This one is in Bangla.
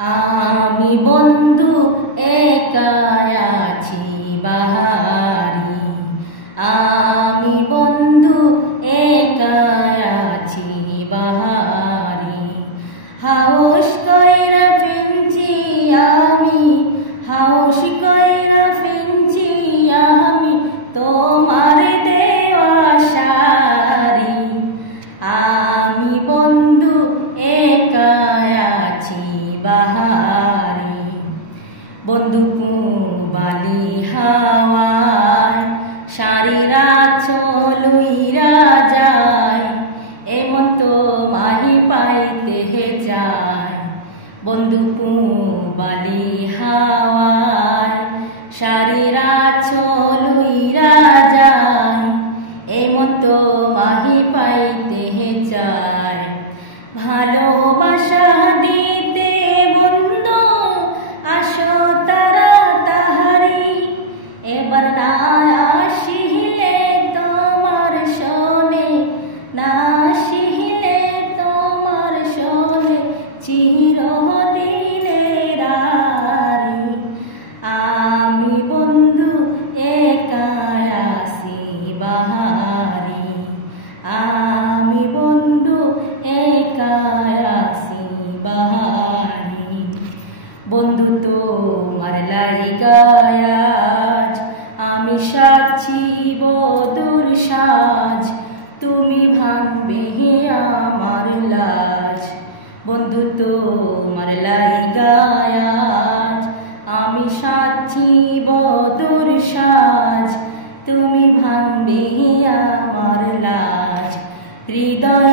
আমি বন্ধু একা আছি বাহারি, আমি বন্ধু একা আছি বাহারি। হাউস কইরা ফিরছি আমি, হাউস কইরা ফিরছি আমি তোমার দেওয়া শাড়ি। আমি বন্ধু একা আছি বাহারি। বন্ধু বালি হাওয়ায় শাড়িরা চলুইরা যায়, এমন তো মাহি পাইতে যায়। বন্ধু বালি হাওয়ায় শাড়িরা চলুইরা যায়, এমন তো মাহি পাইতে যায়। ভালোবাসা দিতে বন্ধু আসো তাড়াতাড়ি, এবার না আসিলে তোমার শোনে, না আসিলে তোমার শোনে চিরদিনের আরি। আমি বন্ধু একা আছি বাহারি, আমি বন্ধু একা আছি বাহারি। বন্ধু তোমার লাইগায় আজ আমি সাচ্ছি বদুর সাজ, তুমি ভাঙবে আমার লাজ। বন্ধু তোমার লাইগায় আজ আমি সাচ্ছি বদুর সাজ, তুমি ভাঙবে আমার লাজ। হৃদয়